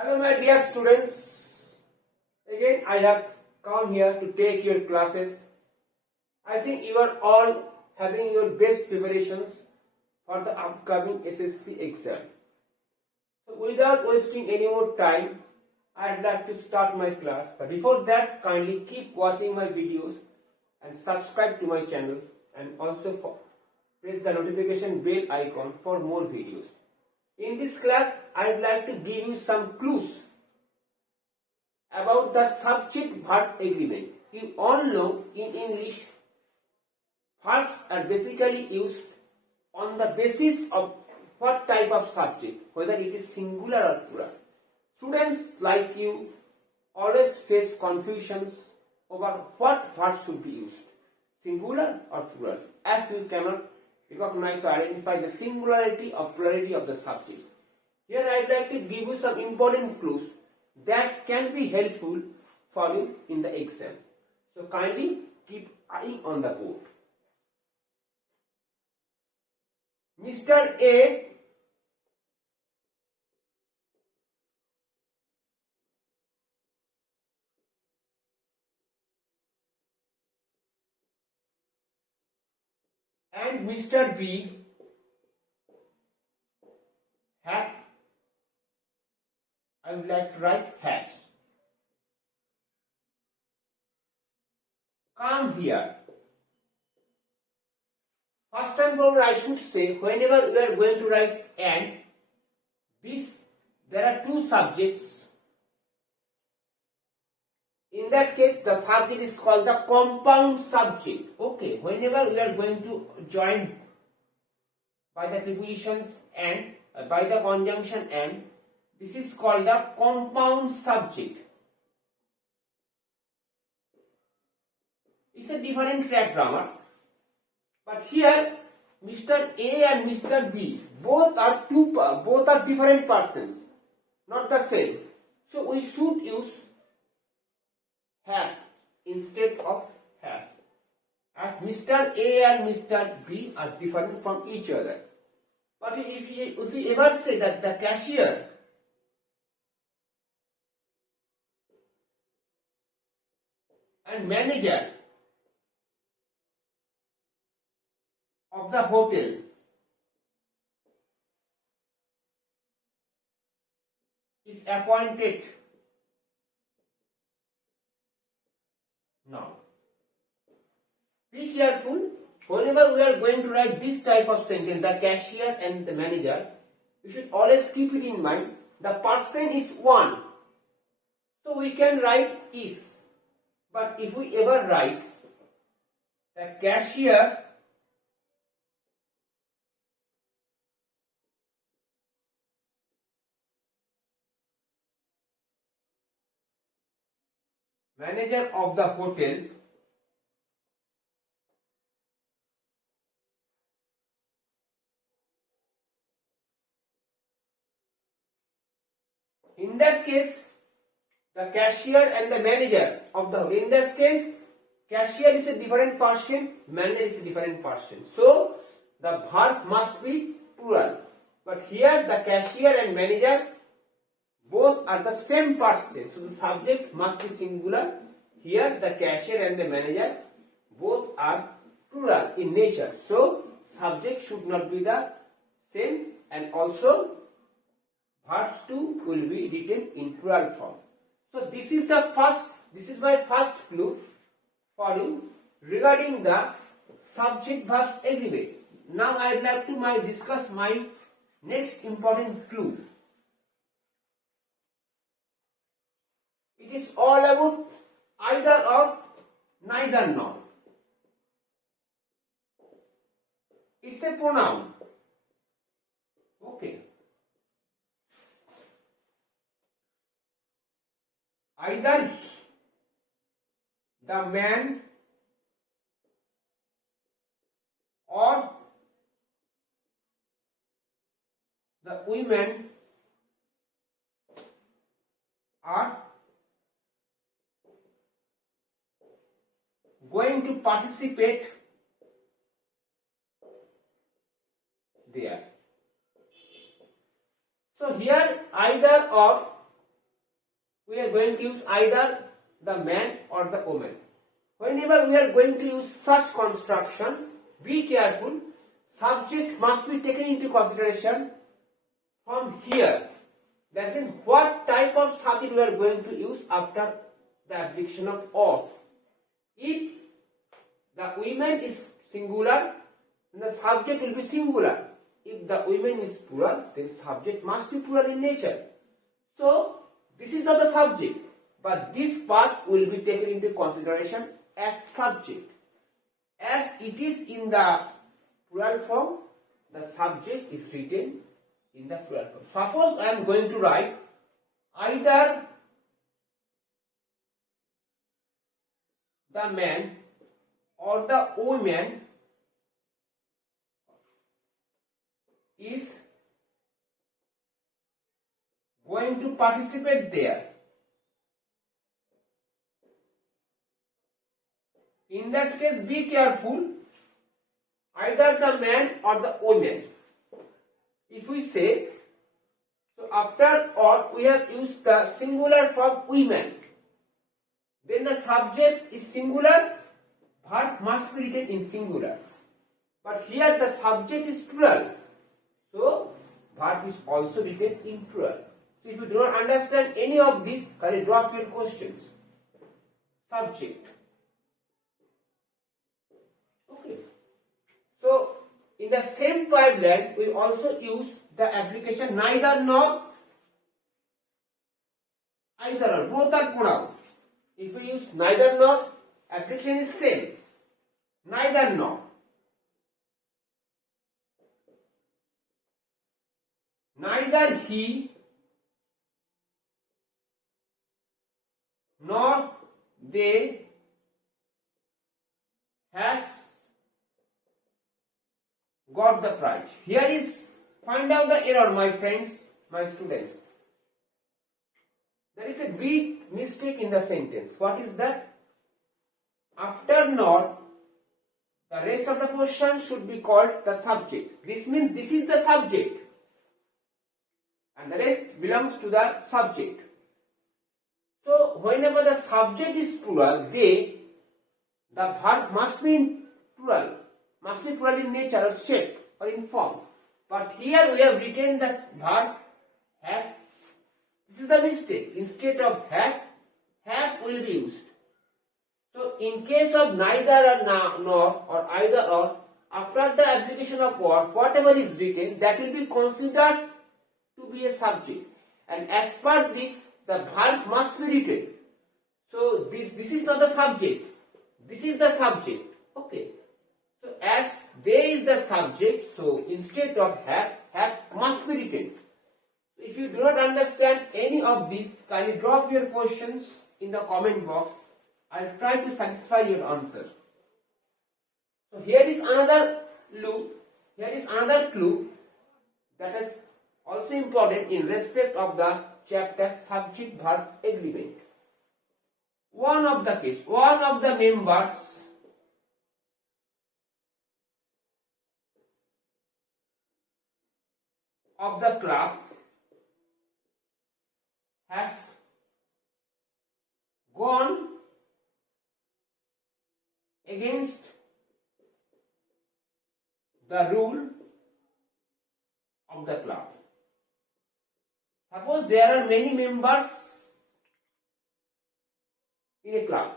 Hello my dear students, again I have come here to take your classes. I think you are all having your best preparations for the upcoming SSC exam. So without wasting any more time, I'd like to start my class. But before that, kindly keep watching my videos and subscribe to my channels, and also press the notification bell icon for more videos. In this class, I'd like to give you some clues about the subject-verb agreement. You all know in English, verbs are basically used on the basis of what type of subject, whether it is singular or plural. Students like you always face confusions over what verb should be used, singular or plural, as you cannot recognize or identify the singularity or plurality of the subjects. Here I would like to give you some important clues that can be helpful for you in the exam. So kindly keep eye on the board. Mr. A and Mr. B have, I would like to write has, come here. First and foremost, I should say, whenever we are going to write and, there are two subjects. In that case, the subject is called the compound subject. Okay, whenever we are going to join by the prepositions and by the conjunction and, this is called the compound subject. It's a different track grammar, but here Mr. A and Mr. B both are different persons, not the same. So we should use have instead of has, as Mr. A and Mr. B are different from each other. But if we ever say that the cashier and manager of the hotel is appointed now. Be careful, whenever we are going to write this type of sentence, the cashier and the manager, you should always keep it in mind, the person is one. So we can write is. But if we ever write the cashier manager of the hotel in that case, the cashier and the manager of the, in this case, cashier is a different person, manager is a different person. So, the verb must be plural. But here, the cashier and manager both are the same person. So, the subject must be singular. Here, the cashier and the manager both are plural in nature. So, subject should not be the same, and also verbs too will be written in plural form. So this is my first clue for you regarding the subject-verb agreement. Now I would like to discuss my next important clue. It is all about either or, neither nor. It's a pronoun. Okay. Either the man or the women are going to participate there. So here either or we are going to use either the man or the woman. Whenever we are going to use such construction, be careful. Subject must be taken into consideration from here. That means what type of subject we are going to use after the application of of. If the women is singular, then the subject will be singular. If the women is plural, then subject must be plural in nature. So, this is not the subject, but this part will be taken into consideration as subject. As it is in the plural form, the subject is written in the plural form. Suppose I am going to write either the man or the woman is going to participate there. In that case, be careful, either the man or the woman. If we say, so after or we have used the singular form women, then the subject is singular, verb must be written in singular. But here the subject is plural, so verb is also written in plural. So if you do not understand any of these, can you drop your questions? Subject. Okay. So in the same pipeline, we also use the application neither nor, either or, both are pronouns. If we use neither nor, application is same. Neither nor. Neither he nor they has got the prize. Here is, find out the error, my friends, my students. There is a big mistake in the sentence. What is that? After nor, the rest of the question should be called the subject. This means this is the subject, and the rest belongs to the subject. So whenever the subject is plural, the verb must be in plural, must be plural in nature or shape or in form. But here we have written the verb has. This is the mistake. Instead of has, have will be used. So in case of neither or nor or either or, after the application of word, whatever is written, that will be considered to be a subject. And as per this, the verb must be written. So this is not the subject. This is the subject. Okay. So as they is the subject, so instead of has, have must be written. If you do not understand any of this, kindly drop your questions in the comment box. I will try to satisfy your answer. So here is another clue. Here is another clue that is also important in respect of the chapter subject verb agreement. One of the members of the club has gone against the rule of the club. Suppose there are many members in a club.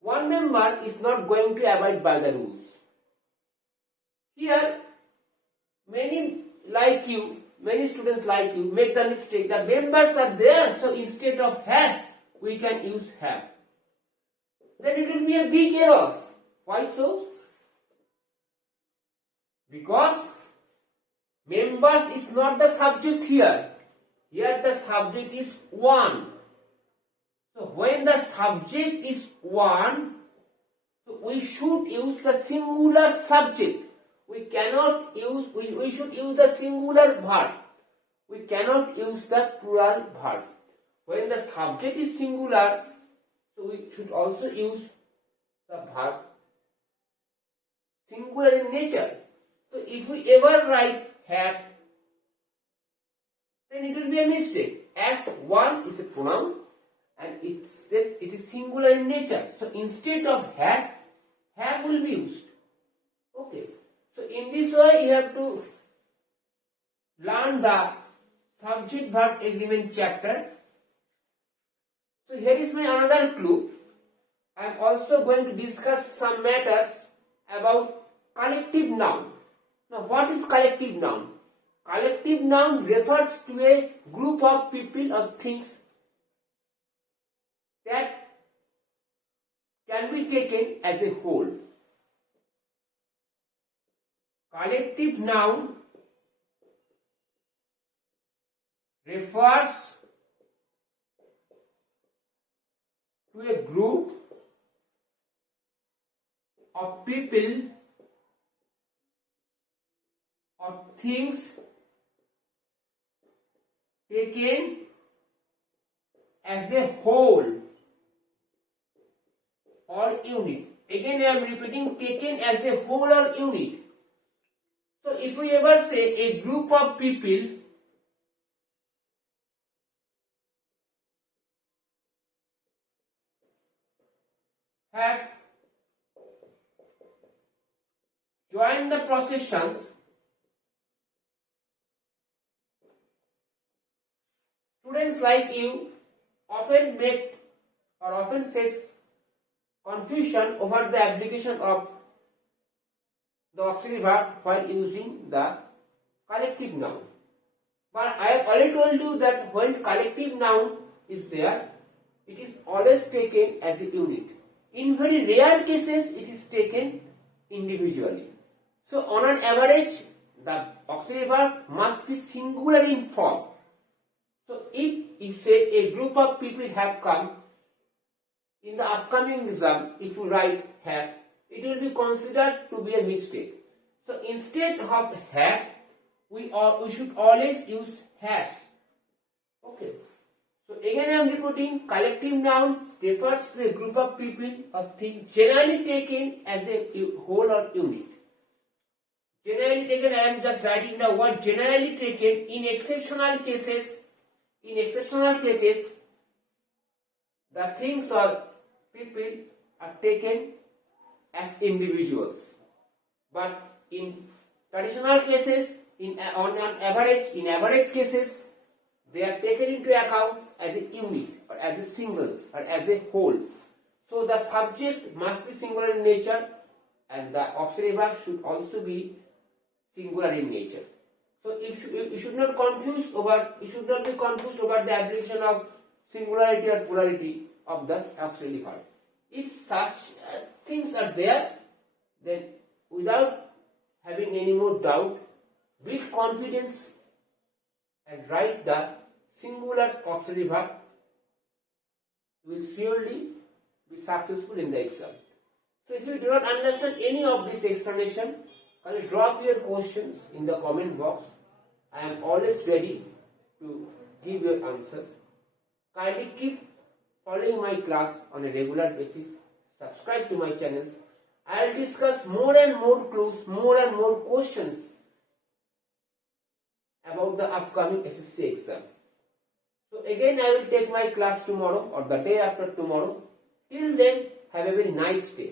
One member is not going to abide by the rules. Here, many students like you make the mistake that members are there, so instead of has, we can use have. Then it will be a big error. Why so? Because members is not the subject here. Here the subject is one. So when the subject is one, so we should use the singular subject. We should use the singular verb. We cannot use the plural verb. When the subject is singular, so we should also use the verb singular in nature. So if we ever write have, then then it will be a mistake, as one is a pronoun and it says it is singular in nature. So instead of has, have will be used. Okay. So in this way you have to learn the subject verb agreement chapter. So here is my another clue. I am also going to discuss some matters about collective noun. Now what is collective noun? Collective noun refers to a group of people or things that can be taken as a whole. Collective noun refers to a group of people or things taken as a whole or unit. Again I am repeating, taken as a whole or unit. So if we ever say a group of people have joined the processions, students like you often make or often face confusion over the application of the auxiliary verb while using the collective noun. But I have already told you that when collective noun is there, it is always taken as a unit. In very rare cases, it is taken individually. So on an average, the auxiliary verb must be singular in form. So if you say a group of people have come, in the upcoming exam, if you write have, it will be considered to be a mistake. So instead of have, we should always use has. Okay. So again I am repeating, collective noun refers to a group of people or things generally taken as a whole or unit. Generally taken, I am just writing the word generally taken. In exceptional cases, the things or people are taken as individuals. But in traditional cases, in average cases, they are taken into account as a unit or as a single or as a whole. So the subject must be singular in nature and the auxiliary verb should also be singular in nature. So you should not be confused over the application of singularity or plurality of the auxiliary verb. If such things are there, then without having any more doubt, build confidence and write the singular auxiliary verb, you will surely be successful in the exam. So if you do not understand any of this explanation, kindly drop your questions in the comment box. I am always ready to give your answers. Kindly keep following my class on a regular basis. Subscribe to my channels. I will discuss more and more clues, more and more questions about the upcoming SSC exam. So again I will take my class tomorrow or the day after tomorrow. Till then, have a very nice day.